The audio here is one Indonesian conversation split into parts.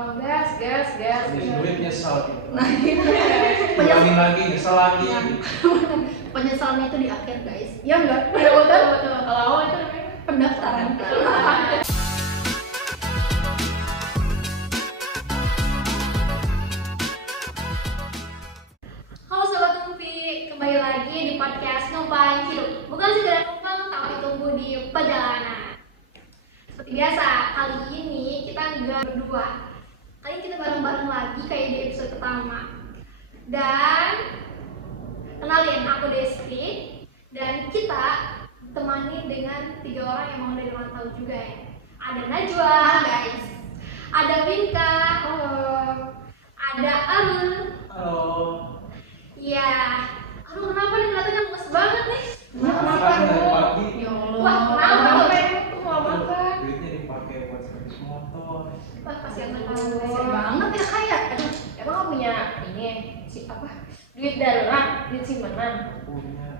gas. Habis duit nyesel gitu. Nah gitu. Ulangin lagi, nyesel lagi. Penyesalannya itu di akhir guys. Ya enggak? Betul. Kalau awal itu namanya Pendaftaran. Halo Sobat Tumpi, kembali lagi di podcast Numpang Hidup. Bukan sekedar numpang, tapi tumbuh di perjalanan. Seperti biasa, kali ini kita nggak berdua. Kali ini kita bareng-bareng lagi kayak di episode pertama. Dan kenalin, aku Desti. Dan kita ditemani dengan 3 orang yang mau dari rantau juga ya. Ada Najwa, guys. Ada Winka. Halo. Ada Arul. Halo. Iya. Aduh, kenapa nih kelihatannya lemes banget nih? Makan dari pagi. Ya Allah. Wah, kenapa? Aku mau makan. Duitnya dipakai buat servis motor. Wah, kasihan Kasian banget. banget ya kayak. Aduh, emang kamu punya ini duit darurat, duit simpanan? Punya.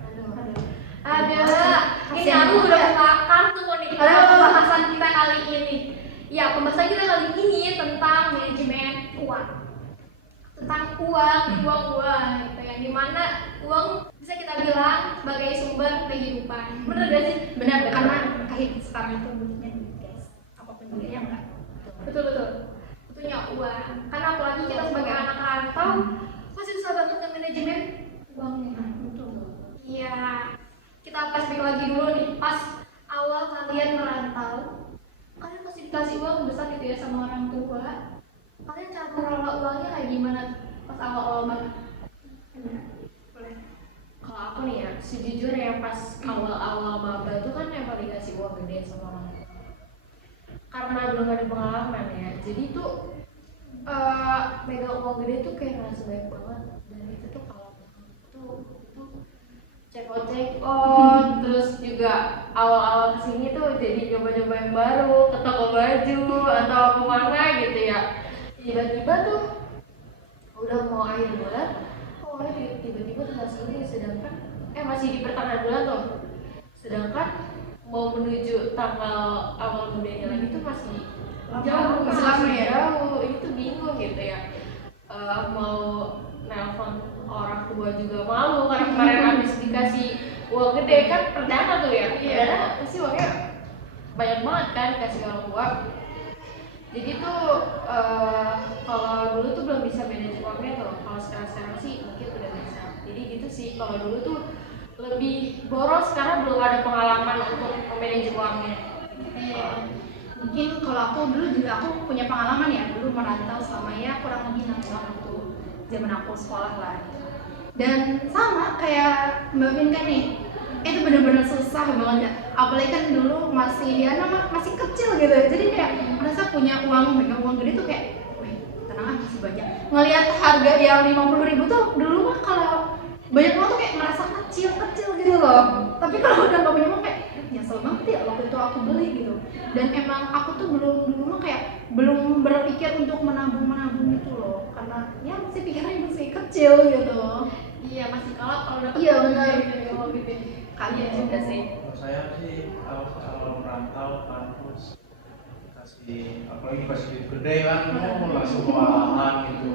Ini aku udah buka kartu nih. Aduh. Pembahasan kita kali ini. Ya, pembahasan kita kali ini tentang manajemen uang. Tentang uang gitu ya. Dimana uang bisa kita bilang sebagai sumber kehidupan. Bener gak sih? Benar, karena sekarang itu butuhnya duit guys. Apapun juga ya enggak. Betul. Butuhnya uang. Karena apalagi kita sebagai anak rantau pasti susah banget dengan manajemen uangnya. Betul. Iya. Kita flashback lagi dulu nih. Pas awal kalian merantau, kalian pasti dikasih uang besar gitu ya sama orang tua. Kalian cara mengelola uangnya kayak gimana pas awal-awal banget? Boleh. Kalau aku nih ya, sejujurnya pas awal-awal maba tuh kan emang dikasih uang gede sama orang tua. Karena belum ada pengalaman ya, jadi tuh megang uang gede tuh kayak ngerasa banyak banget. Dan itu tuh kalau tuh check out, terus juga awal-awal kesini tuh jadi nyoba-nyoba yang baru, ke toko baju atau kemana gitu ya. Tiba-tiba tuh udah mau akhir bulan, tiba-tiba tuh hasilnya sedangkan masih di pertengahan bulan tuh, sedangkan mau menuju tanggal awal bulannya lagi tuh masih jauh, masih lama ya? jauh. Ini tuh bingung gitu ya. Mau nelpon orang tua juga malu karena kemarin habis dikasih uang gede kan perdana tuh ya. Perdana pasti uangnya banyak banget kan dikasih orang tua. Jadi tuh kalau dulu tuh belum bisa manage uangnya tuh. Kalau sekarang sih mungkin udah bisa. Jadi gitu sih, kalau dulu tuh lebih boros karena belum ada pengalaman untuk manage uangnya. Mungkin kalau aku dulu juga aku punya pengalaman ya, dulu merantau selama ya kurang lebih 6 tahun waktu zaman aku sekolah lah. Dan sama kayak Mbak Vin kan nih, itu benar-benar susah banget ya. Apalagi kan dulu masih kecil gitu ya. Jadi kayak merasa punya megang uang gede tuh kayak, wih tenang masih banyak. Ngelihat harga yang 50.000 tuh dulu mah kalau banyak uang tuh kayak merasa kecil gitu loh. Tapi kalau udah nggak punya uang kayak nyesel banget ya waktu itu aku beli gitu. Dan emang aku tuh dulu mah kayak belum berpikir untuk menabung gitu loh. Karena ya masih pikirannya masih kecil gitu. Iya, masih kalap kalau dapet Iya, benar. gitu. Kalian juga sih. Kalau saya sih kalau merantau kan terus apalagi kasih duit gede kan, langsung kewalahan gitu,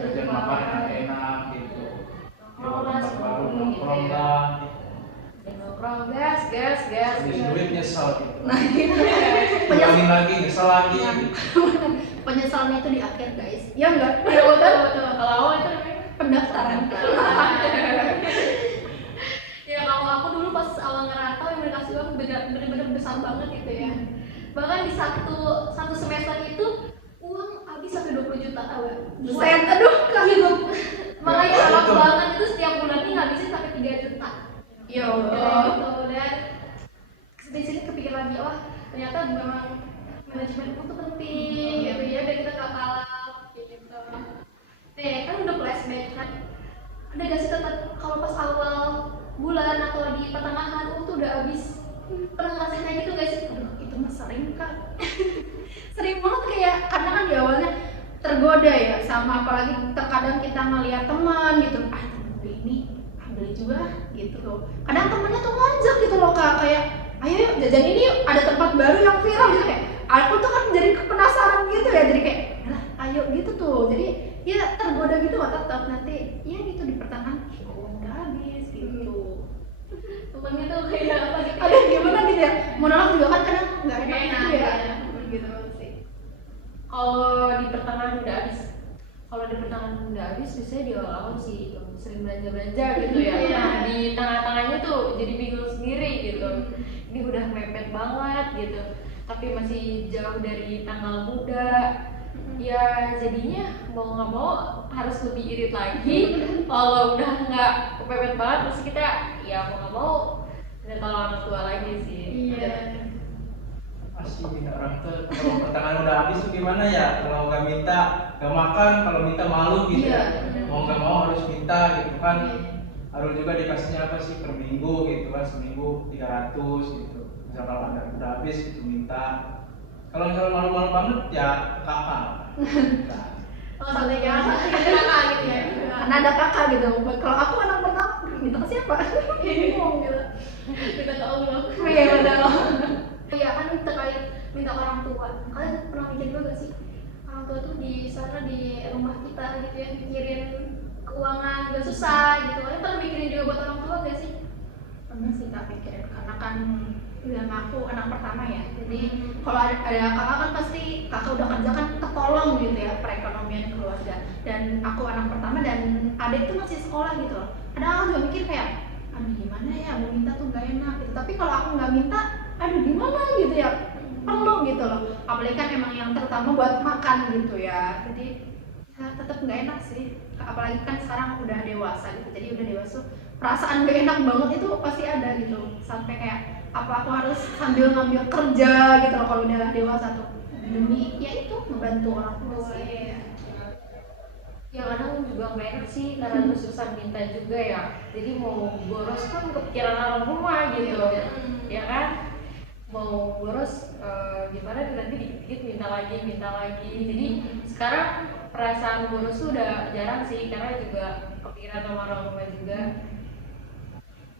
jajan makan enak gitu. Ya tempat baru nongkrong lah. Nongkrong gas. Habis duit nyesel gitu. Nah gitu. Ulangin lagi, nyesel lagi. Penyesalannya itu di akhir guys. Ya enggak? Betul. Kalau awal itu namanya Pendaftaran. ya, kalau aku dulu pas awal ngerantau yang dikasih uang bener-bener besar banget gitu ya. Bahkan di satu semester itu uang habis sampai 20 juta tahu ya. Buset, aduh kak. Makanya kalap banget itu setiap bulannya ngabisin sampai 3 juta. Ya Kayak Allah. gitu. Dan di sini kepikir lagi, wah ternyata memang manajemen uang itu penting gitu ya, biar kita gak kalap gitu. Nih kan udah flashback kan, ada gak sih tetap kalau pas awal bulan atau di pertengahan uang tuh udah habis? Pernah ngerasain kayak gitu gak sih? Aduh, itu mah sering kak. Sering banget kayak karena kan di awalnya tergoda ya sama, apalagi terkadang kita ngeliat teman gitu, beli ini beli juga gitu loh. Kadang temennya tuh ngajak gitu loh kak, kayak ayo yuk jajan ini yuk, ada tempat baru yang viral gitu. Kayak aku tuh kan jadi penasaran gitu ya, jadi kayak ayo ya tergoda gitu lah tetap nanti ya gitu di pertengahan kok udah habis gitu. Temennya tuh kayak apa gitu. Ada gimana gitu ya, mau nolak juga kan kadang nggak enak Nggak gitu enak, ya ya. gitu sih. Kalau di pertengahan udah habis, kalau di pertengahan udah habis biasanya di awal sih sering belanja gitu ya. Iya. Nah di tengah-tengahnya tuh jadi bingung sendiri gitu. Ini udah mepet banget gitu, tapi masih jauh dari tanggal muda. Ya jadinya mau nggak mau harus lebih irit lagi. Kalau udah nggak kepepet banget, terus kita ya mau nggak mau minta orang tua lagi sih. Iya. Masih minta orang tua kalau pertengahan udah habis tuh gimana ya, kalau nggak minta nggak makan, kalau minta malu gitu Iya. ya, mau nggak mau harus minta gitu kan. Harus juga dikasihnya apa sih per minggu gitu kan, seminggu 300 gitu. Misal kalau udah habis gitu minta. Kalau misalnya malu-malu banget ya kakak. Nah, Kalau sampai jangan kakak gitu ya. Karena ada kakak gitu. Kalau aku anak pertama minta ke siapa? Bingung gitu. Kita ke Allah. Iya betul. Iya kan terkait minta orang tua. Kalian pernah mikir juga gak sih orang tua tuh di sana di rumah kita gitu ya mikirin keuangan juga susah gitu. Kalian pernah mikirin juga buat orang tua gak sih? Pernah sih tak pikirin karena kan bilang aku anak pertama ya. Jadi kalau ada kakak kan pasti kakak udah kerja kan ketolong gitu ya perekonomian keluarga. Dan aku anak pertama dan adik tuh masih sekolah gitu loh. Kadang aku juga mikir kayak aduh gimana ya mau minta tuh gak enak gitu. Tapi kalau aku nggak minta aduh gimana gitu ya, perlu gitu loh, apalagi kan emang yang terutama buat makan gitu ya, jadi ya tetap nggak enak sih, apalagi kan sekarang udah dewasa gitu, jadi udah dewasa perasaan gak enak banget itu pasti ada gitu, sampai kayak apa aku harus sambil ngambil kerja gitu loh kalau udah dewasa tuh demi ya itu membantu orang tua sih. Ya kadang juga nggak enak sih karena terus-terusan minta juga ya, jadi mau boros kan kepikiran orang rumah gitu ya kan, mau boros gimana nanti dikit-dikit minta lagi, jadi sekarang perasaan boros tuh udah jarang sih karena juga kepikiran sama orang rumah juga.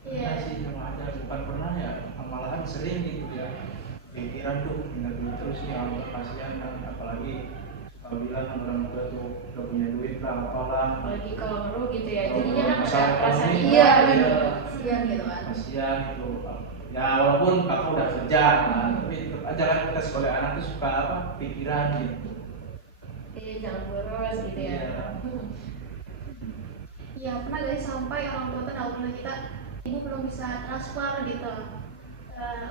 Iya sih sama aja, bukan pernah ya, malahan sering gitu ya. Pikiran tuh minta duit terus ya, kasihan kan, apalagi suka bilang kan orang tua tuh gak punya duit lah apalah. Apalagi kalau ngeluh gitu ya, Kalau jadinya kan masalah ada perasaan ekonomi, Iya iya. benar, kasihan gitu kan. Kasihan gitu. Ya walaupun kakak udah kerja kan, tapi tetap aja kan kita sebagai anak tuh suka apa pikiran gitu. jangan boros gitu ya. Iya pernah gak sih sampai orang tua tuh nelfon kita ini belum bisa transfer gitu,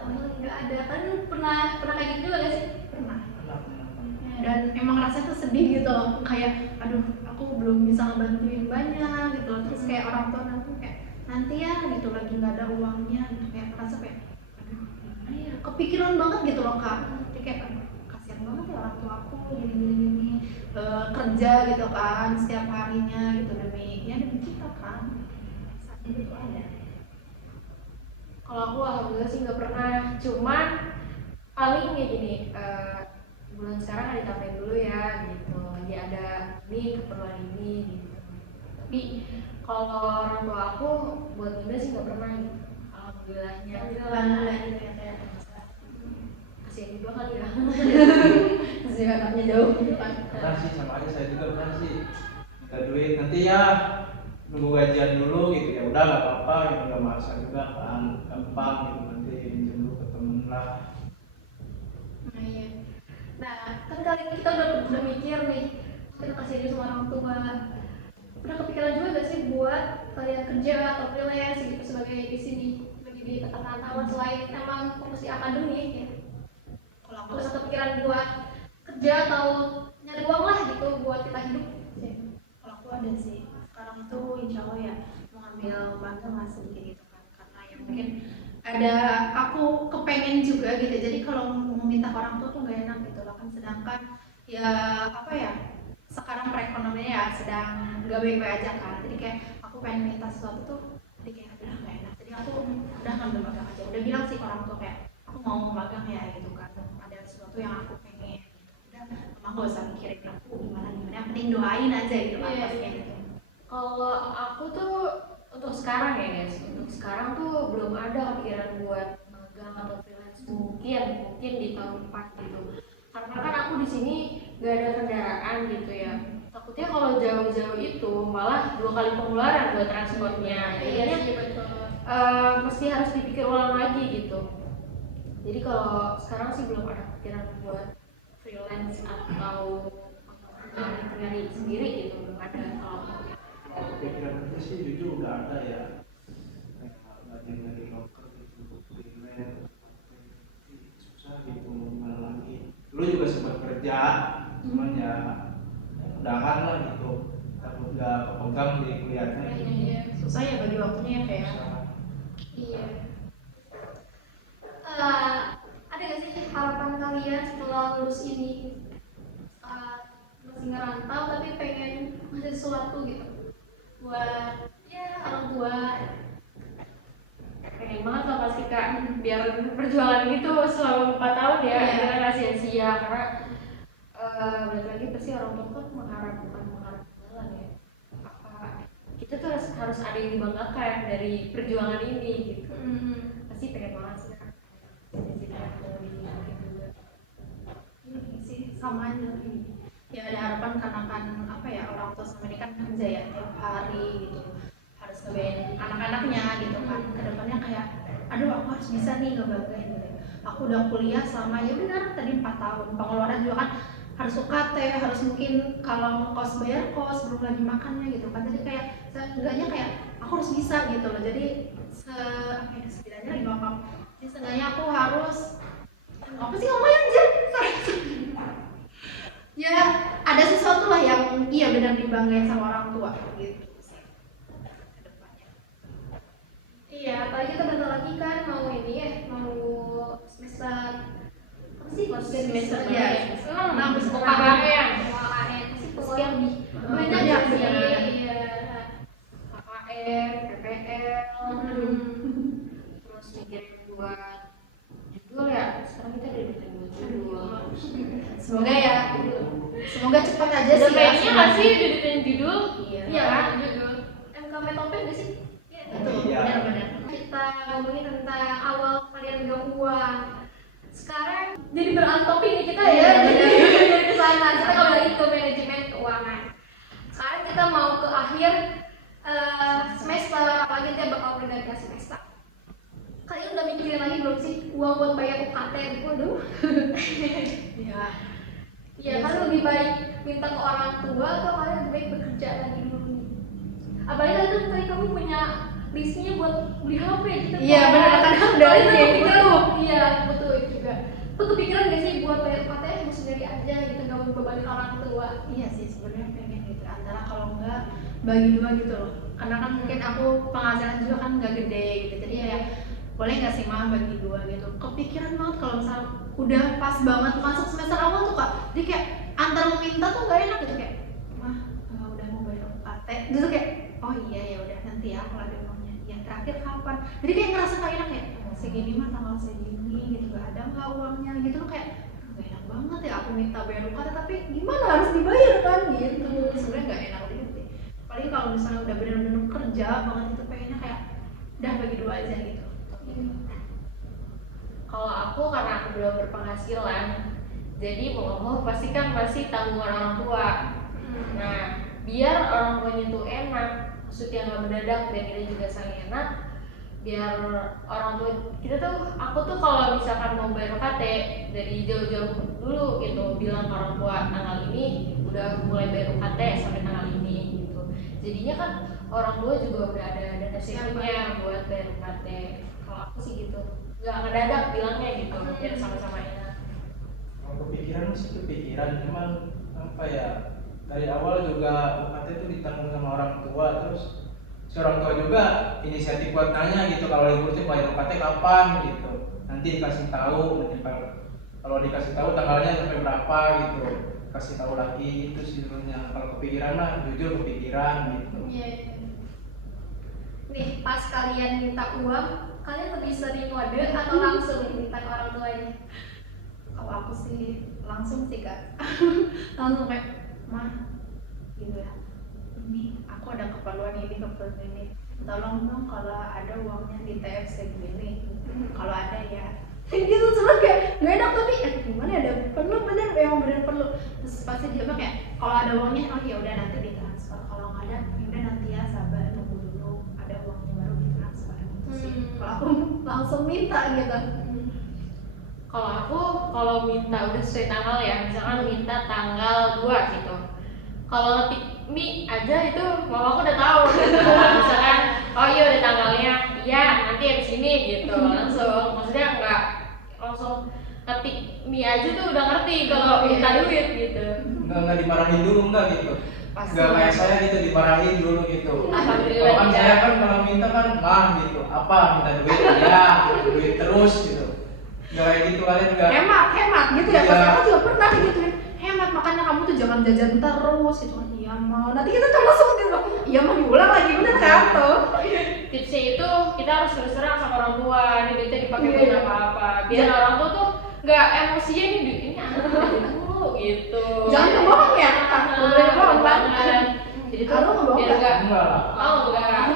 uangnya nggak ada, kan pernah kayak gitu juga gak sih? Pernah. Pernah. Dan emang rasanya tuh sedih gitu loh, kayak aduh aku belum bisa ngebantuin banyak gitu loh. Terus kayak orang tua nanti kayak nanti ya gitu lagi nggak ada uangnya gitu, kayak merasa kayak aduh gimana ya, kepikiran banget gitu loh kak. Jadi kayak aduh, kasihan banget ya orang tua aku gini kerja gitu kan setiap harinya gitu demi kita kan, saat itu ada. Kalau aku alhamdulillah sih nggak pernah, cuman paling kayak gini, bulan sekarang ditambahin dulu ya gitu, lagi ada ini keperluan ini gitu. Tapi kalau orang tua aku buat Bunda sih nggak pernah gitu. Alhamdulillahnya. Alhamdulillah gitu ya kayak Kasihan juga kali ya. masih anaknya jauh gitu kan. Pernah sih sama aja, saya juga pernah sih minta duit nanti ya nunggu gajian dulu gitu ya, udah nggak apa-apa gitu, nggak maksa juga kan, gampang gitu, nanti pinjam dulu ke temen lah. Nah iya. Nah kan kali ini kita udah mikir nih kita kasih duit sama orang tua. Pernah kepikiran juga gak sih buat kalian kerja atau freelance gitu sebagai di sini lagi di perantauan selain emang fokus di akademik ya? Kalau aku Terus kepikiran buat kerja atau nyari uang lah gitu buat kita hidup. Kalau aku ada sih, sekarang tuh insya Allah ya mau ngambil magang lah sedikit gitu kan, karena ya mungkin ada aku kepengen juga gitu, jadi kalau mau minta orang tua tuh gak enak gitu loh kan, sedangkan ya apa ya sekarang perekonomiannya ya sedang gak baik-baik aja kan, jadi kayak aku pengen minta sesuatu tuh jadi kayak udah gak enak, jadi aku udah ngambil magang aja, udah bilang sih ke orang tua kayak aku mau magang ya gitu kan, ada sesuatu yang aku pengen gitu. Udah emang gak usah mikirin aku gimana, yang penting doain aja gitu kan Iya, pasti iya. gitu. Kalau aku tuh untuk sekarang ya guys, untuk sekarang tuh belum ada kepikiran buat magang atau freelance, mungkin di tahun depan gitu. Karena kan aku di sini gak ada kendaraan gitu ya, takut takutnya kalau jauh-jauh itu malah 2 kali pengeluaran buat transportnya. Iya Jadinya sih betul. mesti harus dipikir ulang lagi gitu. Jadi kalau sekarang sih belum ada pikiran buat freelance atau nyari sendiri gitu, belum ada. Kalau pikiran itu sih jujur udah ada ya, kayak ngajar-ngajar loker gitu, freelance, susah gitu gimana lagi. Lu juga sempat kerja, cuman ya udahan lah gitu, takut gak kepegang di kuliahnya gitu. Iya, susah ya bagi waktunya ya kayak. Iya. Ada gak sih harapan kalian setelah lulus ini? Masih ngerantau tapi pengen ngasih sesuatu gitu buat ya orang tua. Pengen banget lah pasti Kak, biar perjuangan gitu selama 4 tahun ya, Iya. biar nggak sia-sia karena balik lagi pasti orang tua kan bukan mengharap jalan ya. Apa kita tuh harus ada yang dibanggakan dari perjuangan ini gitu. Pasti pengen banget sih Kak. Cita-cita dari juga. Ini sih sama aja ini. Ya ada harapan karena kan apa ya, orang tua sama ini kan kerja ya tiap hari gitu, harus ngebayain anak-anaknya gitu kan. Kedepannya kayak aduh aku harus bisa nih ngebagain gitu. Aku udah kuliah selama ya benar tadi 4 tahun, pengeluaran juga kan harus UKT, harus mungkin kalau kos bayar kos, belum lagi makannya gitu kan. Jadi kayak seenggaknya kayak aku harus bisa gitu loh. Jadi setidaknya lagi ngomong, jadi seenggaknya aku harus apa sih ngomongnya anjir? Ya ada sesuatu lah yang iya benar dibanggain sama orang tua gitu sih kedepannya. Iya, apalagi kita bentar lagi kan mau ini ya, mau semester apa sih? Semester ya. Nah, semester KKN. KKN sih Pasti pokoknya lebih banyak banyak sih. benar. Iya. KKN, PPL, terus mikir buat judul ya. Sekarang kita udah bikin buat judul. Semoga ya, semoga cepat aja Udah sih. kayaknya nggak sih udah bikin judul? Iya. Iya, judul MK Metopet nggak sih? Iya. Betul, Iya. benar-benar. Kita ngomongin tentang awal kalian gak uang. Sekarang jadi beralih topik nih kita ya. Iya, benar. Dari ke sana. Kita kembali ke manajemen keuangan. Sekarang kita mau ke akhir semester, apalagi kita bakal berganti semester. Kalian udah mikirin lagi belum sih uang buat bayar UKT? Waduh. Iya. Ya kan lebih baik minta ke orang tua atau kalian lebih baik bekerja lagi dulu. Apalagi kan tadi kamu punya listnya buat beli HP gitu. Iya, benar, kan udah Kalian kayak kepikiran, gitu. iya betul juga. Tuh kepikiran gak sih buat bayar UKT mau sendiri aja gitu, nggak mau bebanin orang tua? Iya sih sebenarnya pengen gitu, antara kalau enggak bagi dua gitu loh, karena kan mungkin aku penghasilan juga kan nggak gede gitu, jadi ya boleh nggak sih mah bagi dua gitu. Kepikiran banget kalau misal udah pas banget masuk semester awal tuh Kak, jadi kayak antar meminta tuh nggak enak gitu, kayak mah udah mau bayar UKT gitu, kayak oh iya ya udah nanti ya kalau ada uangnya, yang terakhir kapan, jadi kayak ngerasa kayak enak kayak segini mah tanggal segini gitu, nggak ada nggak uangnya gitu loh, kayak gak enak banget ya aku minta bayar UKT tapi gimana harus dibayar kan gitu. Sebenarnya gak enak gitu deh, apalagi kalau misalnya udah bener-bener kerja banget itu pengennya kayak udah bagi dua aja gitu. Kalau aku karena aku belum berpenghasilan, jadi mau nggak mau pasti kan masih tanggungan orang tua. Nah, biar orang tuanya tuh enak, maksudnya nggak mendadak dan kita juga saling enak. Biar orang tua kita tuh, aku tuh kalau misalkan mau bayar UKT dari jauh-jauh dulu gitu, bilang ke orang tua tanggal ini udah mulai bayar UKT sampai tanggal ini gitu. Jadinya kan orang tua juga udah ada dana sistemnya buat bayar UKT. Kalau aku sih gitu, nggak ngedadak bilangnya gitu, biar sama-sama enak. Kalau kepikiran sih kepikiran, cuman apa ya, dari awal juga UKT itu ditanggung sama orang tua, terus si orang tua juga inisiatif buat nanya gitu, kalau libur tuh bayar UKT kapan gitu, nanti dikasih tahu, nanti kalau dikasih tahu tanggalnya sampai berapa gitu, kasih tahu lagi. Itu sih sebenarnya. Kalau kepikiran mah jujur kepikiran gitu. Iya. Nih pas kalian minta uang, kalian lebih sering ngode atau langsung minta ke orang tuanya? Kalau aku sih langsung sih Kak. Langsung kayak mah gitu ya, ini aku ada keperluan ini, tolong dong kalau ada uangnya di TF segini, kalau ada ya gitu terus kayak nggak enak tapi gimana ada perlu bener memang bener perlu. Terus pasti dia bilang kayak kalau ada uangnya oh ya udah nanti ditransfer, kalau nggak ada ya udah nanti ya sabar tunggu dulu ada uangnya baru ditransfer gitu sih. Kalau aku langsung minta gitu. Kalau aku kalau minta udah sesuai tanggal ya, misalkan minta tanggal 2 gitu. Kalau ngetik mie aja itu mama aku udah tahu gitu. Misalkan oh iya udah tanggalnya, iya nanti habis ini gitu langsung. Maksudnya nggak langsung ketik mie aja tuh udah ngerti kalau minta duit gitu. Nggak dimarahin dulu enggak gitu. Pasti. Nggak kayak saya gitu dimarahin dulu gitu. Alhamdulillah Kalau kan tidak. saya kan kalau minta kan gitu. Apa minta duit ya, duit terus gitu. Nggak kayak gitu kalian nggak. Hemat gitu ya. Iya. Pasti aku juga pernah kayak gitu kan. Hemat makanya kamu tuh jangan jajan terus gitu kan. Iya mau. Nanti kita tuh langsung gitu. Iya mau diulang lagi bener kan tuh. Tipsnya itu kita harus terus terang sama orang tua, ini duitnya dipakai Iya. buat apa-apa. Biar orang tua tuh nggak emosinya nih duit ini anak dulu gitu. Jangan kebohong ya. Kak. Boleh bohong kan. Jadi tuh Kalau ngebohong biar nggak? nggak Enggak lah. oh enggak.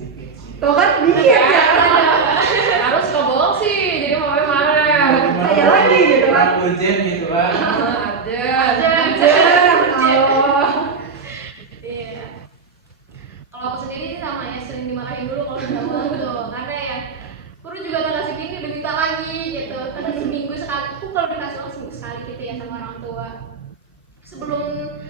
Dikit sih. Tuh kan dikit ya. Harus kebohong sih, jadi mamanya marah. Saya lagi gitu kan. Orang urgent gitu kan. Ada. Oh. Iya. Kalau aku sendiri sih sama ya, sering dimarahin dulu kalau minta uang gitu. Karena ya, guru juga tanggal segini udah minta lagi gitu. Kadang seminggu sekali, aku kalau dikasih uang seminggu sekali gitu ya sama orang tua. Sebelum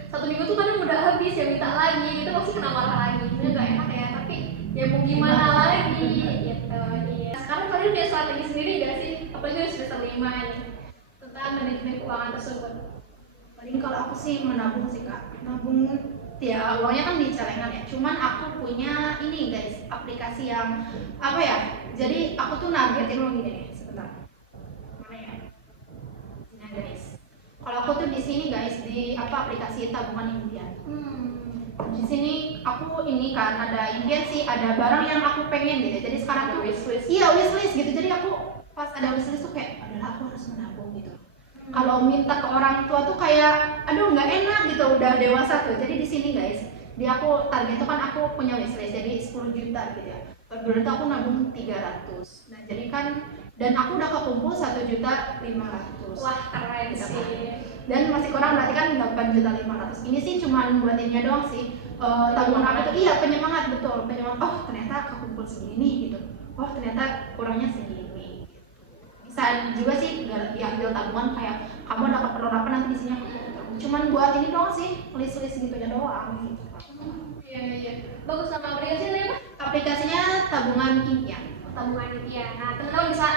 1 minggu tuh kadang udah habis ya minta lagi, itu pasti kena marah lagi. Itu nggak enak ya, tapi ya mau gimana lagi gitu. Iya. Sekarang kalian udah strategi sendiri gak sih? Apalagi udah semester 5 nih tentang manajemen keuangan tersebut. Paling kalau aku sih menabung sih kak, nabung ya uangnya kan di celengan ya. Cuman aku punya ini guys, aplikasi yang apa ya? Jadi aku tuh nargetin lo gini nih, sebentar. Mana ya? Ini ada guys. Kalau aku tuh di sini guys di apa aplikasi tabungan impian. Di sini aku ini kan ada impian sih, ada barang yang aku pengen gitu. Jadi sekarang tuh Wishlist. iya wishlist gitu. Jadi aku pas ada wishlist tuh kayak, adalah aku harus menabung gitu. Kalau minta ke orang tua tuh kayak aduh nggak enak gitu, udah dewasa tuh. Jadi di sini guys, di aku target tuh kan aku punya wishlist jadi 10 juta gitu ya. Per bulan tuh aku nabung 300. Nah jadi kan dan aku udah kekumpul 1.500.000. Wah keren sih. Dan masih kurang berarti kan 8.500.000. Ini sih cuma buat ininya doang sih. Tabungan aku tuh iya penyemangat betul, penyemangat. Oh ternyata kekumpul segini gitu. Oh ternyata kurangnya segini. Bisa juga sih diambil tabungan kayak kamu ada keperluan apa nanti di sini aku tabung. Cuman buat ini doang sih, list-list gitunya doang gitu. Iya. Bagus sama aplikasi apa? Aplikasinya tabungan impian. Tabungan impian. Nah teman-teman bisa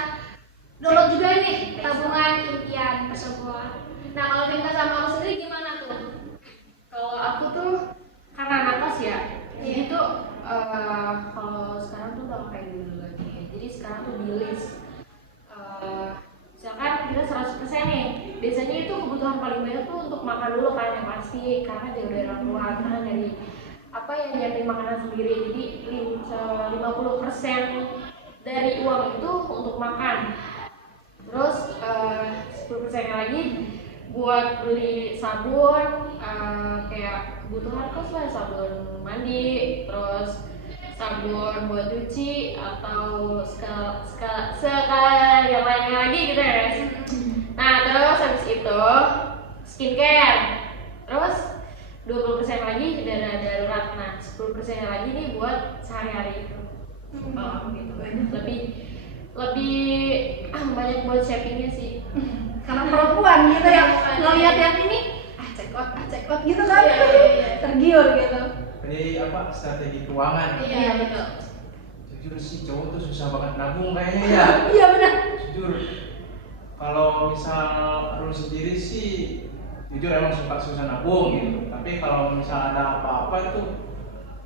download juga nih tabungan impian tersebut. Nah kalau minta sama kamu sendiri gimana tuh? Kalau aku tuh karena anak kos ya, jadi tuh kalau sekarang tuh udah kayak dulu lagi. Jadi sekarang tuh di list. Misalkan kita 100% nih, biasanya itu kebutuhan paling banyak tuh untuk makan dulu kan yang pasti, karena jauh dari orang tua, karena dari apa yang nyiapin makanan sendiri. Jadi 50% dari uang itu untuk makan. Terus 10% lagi buat beli sabun, kayak kebutuhan kos lah, sabun mandi, terus sabun buat cuci atau sekali yang lainnya lagi gitu ya guys. Nah terus habis itu skincare, terus 20% lagi dana darurat. Nah 10% lagi nih buat sehari-hari itu. Gitu lebih banyak buat shoppingnya sih. Karena perempuan gitu ya, ngeliat yang ini check out gitu kan. Iya. Tergiur gitu. Jadi apa strategi keuangan? Iya betul. Jujur sih cowok tuh susah banget nabung kayaknya ya. Iya benar. Jujur. Kalau misal lu sendiri sih jujur emang suka susah nabung gitu. Tapi kalau misal ada apa-apa itu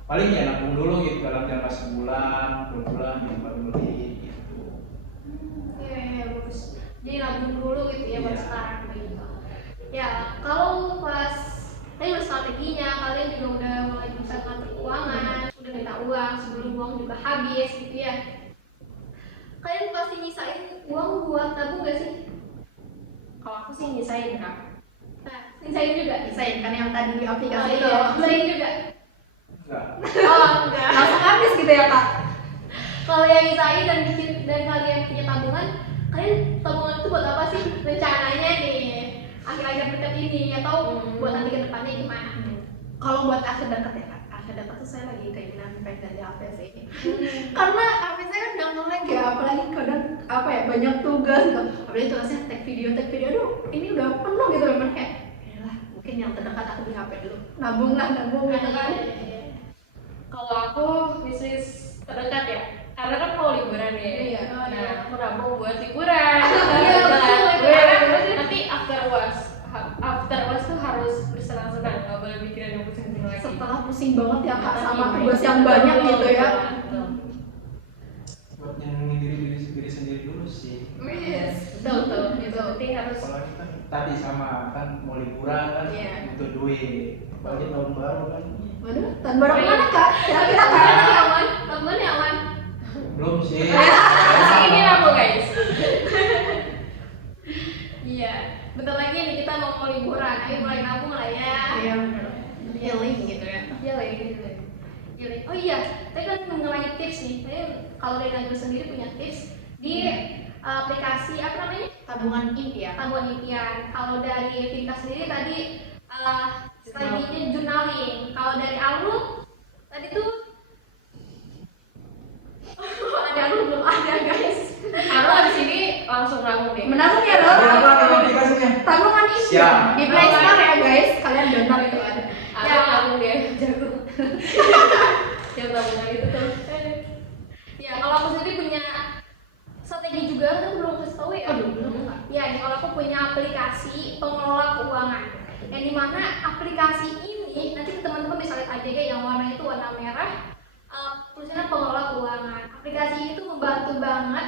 paling ya nabung dulu gitu dalam jangka sebulan, 2 bulan gitu baru beli gitu. Iya bagus. Jadi nabung dulu gitu ya buat Iya. sekarang gitu. Ya kalau pas tadi udah strateginya, kalian juga udah mulai bisa ngatur keuangan, udah minta uang sebelum uang juga habis gitu ya. Kalian pasti nyisain uang buat tabung gak sih? Kalau aku sih nyisain kak. Nah, nyisain juga. Desain kan yang tadi di Oh, aplikasi itu. iya. Nyisain juga. Enggak. Oh enggak. Langsung habis gitu ya kak. Kalau yang nyisain dan kalian punya tabungan, kalian tabungan itu buat apa sih rencananya nih akhir-akhir dekat ini atau buat nanti ke depannya gimana? Kalau buat akhir dekat ya Kak, akhir dekat tuh saya lagi keinginan pengen ganti HP sih. Karena HP saya kan udah nge-lag ya, apalagi kadang apa ya banyak tugas gitu. Apalagi tugasnya tag video, aduh ini udah penuh gitu memang kayak yalah mungkin yang terdekat aku di HP dulu. Nabung gitu kan. Kalau aku bisnis terdekat ya, karena kan mau liburan ya. Iya. Nah, aku nabung buat liburan. Iya, betul, itu. Nanti after was tuh harus bersenang-senang, nggak boleh mikirin yang pusing-pusing lagi. Setelah pusing banget ya Kak sama tugas yang banyak gitu ya. Buat nyenengin diri sendiri dulu sih. Betul. Itu penting harus. Apalagi kan tadi sama kan mau liburan kan Iya. butuh duit. Apalagi tahun baru kan. Waduh, tahun baru mana Kak? Kira-kira Kak? Tabungannya aman. Belum sih. Ini nabung guys. Iya, bentar lagi nih kita mau liburan, ayo mulai nabung lah ya. Iya bener. Healing gitu ya. Iya lagi gitu. Oh iya, tadi kan mengenai tips nih. Tadi kalau dari Najwa sendiri punya tips di aplikasi apa namanya? Tabungan impian. Tabungan impian. Kalau dari Vinka sendiri tadi strateginya journaling. Kalau dari Alul tadi tuh ada Alul belum ada guys. Aku abis ini langsung nabung deh. Menabung ya Berapa Dok? nama aplikasinya? Tabungan impian. Siap. Di Play Store ya guys, kalian download itu ada. Aku nabung deh, jago. Yang tabungan itu tuh. Ya, kalau aku sendiri punya strategi juga, kan belum kasih tahu ya. Aduh, belum Kak. Ya, kalau aku punya aplikasi pengelola keuangan. Yang dimana aplikasi ini nanti teman-teman bisa lihat aja ya, yang warnanya itu warna merah. Tulisannya pengelola keuangan. Aplikasi ini tuh membantu banget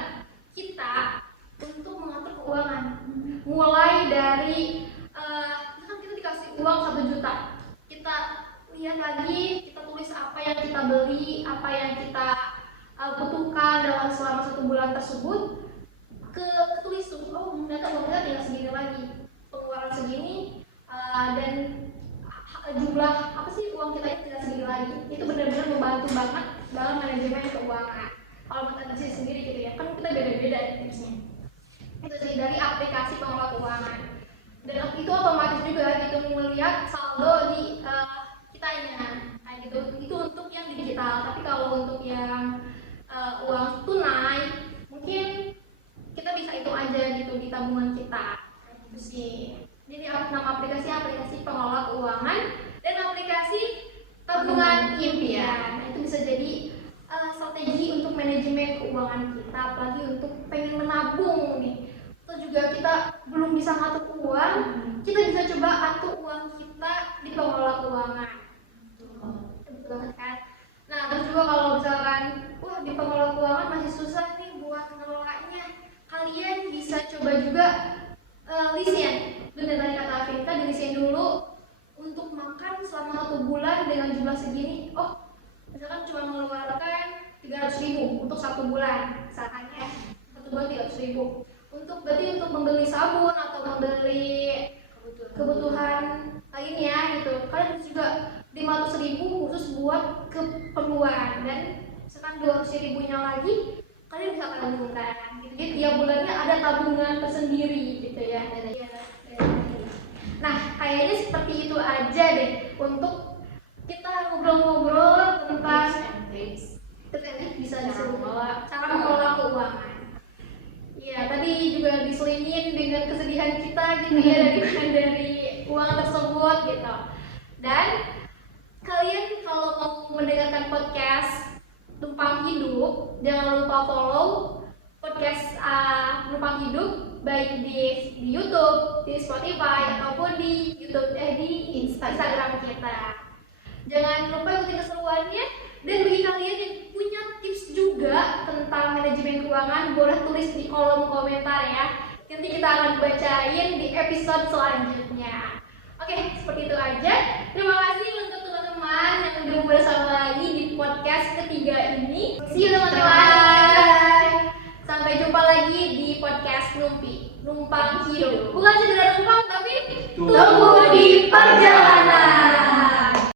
kita untuk mengatur keuangan. Mulai dari kan kita dikasih uang 1 juta. Kita lihat lagi, kita tulis apa yang kita beli, apa yang kita butuhkan dalam selama 1 bulan tersebut, ketulis tuh, oh ternyata uang kita tinggal segini lagi, pengeluaran segini, dan jumlah apa sih uang kita ini tinggal segini lagi. Itu benar-benar membantu banget dalam manajemen keuangan. Kalau menurut saya sendiri gitu ya, kan kita beda-beda tipsnya. Itu sih dari aplikasi pengelola keuangan. Dan itu otomatis juga gitu melihat saldo di kitanya, kayak gitu. Itu untuk yang digital. Tapi kalau untuk yang uang tunai, mungkin kita bisa hitung aja gitu di tabungan kita. Gitu sih. Jadi nama aplikasi pengelola keuangan dan aplikasi tabungan impian. Nah, itu bisa jadi strategi untuk manajemen keuangan kita, apalagi untuk pengen menabung nih. Atau juga kita belum bisa ngatur uang, kita bisa coba atur uang kita di pengelola keuangan. Betul banget kan? Nah, terus juga kalau misalkan wah di pengelola keuangan masih susah nih buat ngelolanya, kalian bisa coba juga lisian. Bener tadi kata Vinka, dilisian dulu untuk makan selama 1 bulan dengan jumlah segini. Oh, misalkan cuma mengeluarkan 300.000 untuk 1 bulan, misalkan ya 1 bulan 300.000. Untuk berarti untuk membeli sabun atau membeli kebutuhan lainnya gitu, kalian bisa juga 500.000 khusus buat keperluan, dan misalkan 200.000-nya lagi kalian bisa tabungkan gitu. Jadi tiap bulannya ada tabungan tersendiri gitu ya. Nah, kayaknya seperti itu aja deh untuk kita ngobrol-ngobrol tentang tips bisa disebut cara mengelola keuangan. Ya, tadi juga diselingin dengan kesedihan kita gitu ya dari uang tersebut gitu. Dan kalian kalau mau mendengarkan podcast Numpang Hidup, jangan lupa follow podcast Numpang Hidup baik di YouTube, di Spotify ataupun di YouTube di Instagram kita. Jangan lupa ikuti keseruannya, dan bagi kalian yang punya tips juga tentang manajemen keuangan boleh tulis di kolom komentar ya. Nanti kita akan bacain di episode selanjutnya. Oke, seperti itu aja. Terima kasih untuk teman-teman yang udah bersama lagi di podcast ketiga ini. See you teman-teman. Sampai jumpa lagi di podcast Numpang Hidup. Bukan sekedar numpang, tapi tumbuh di perjalanan.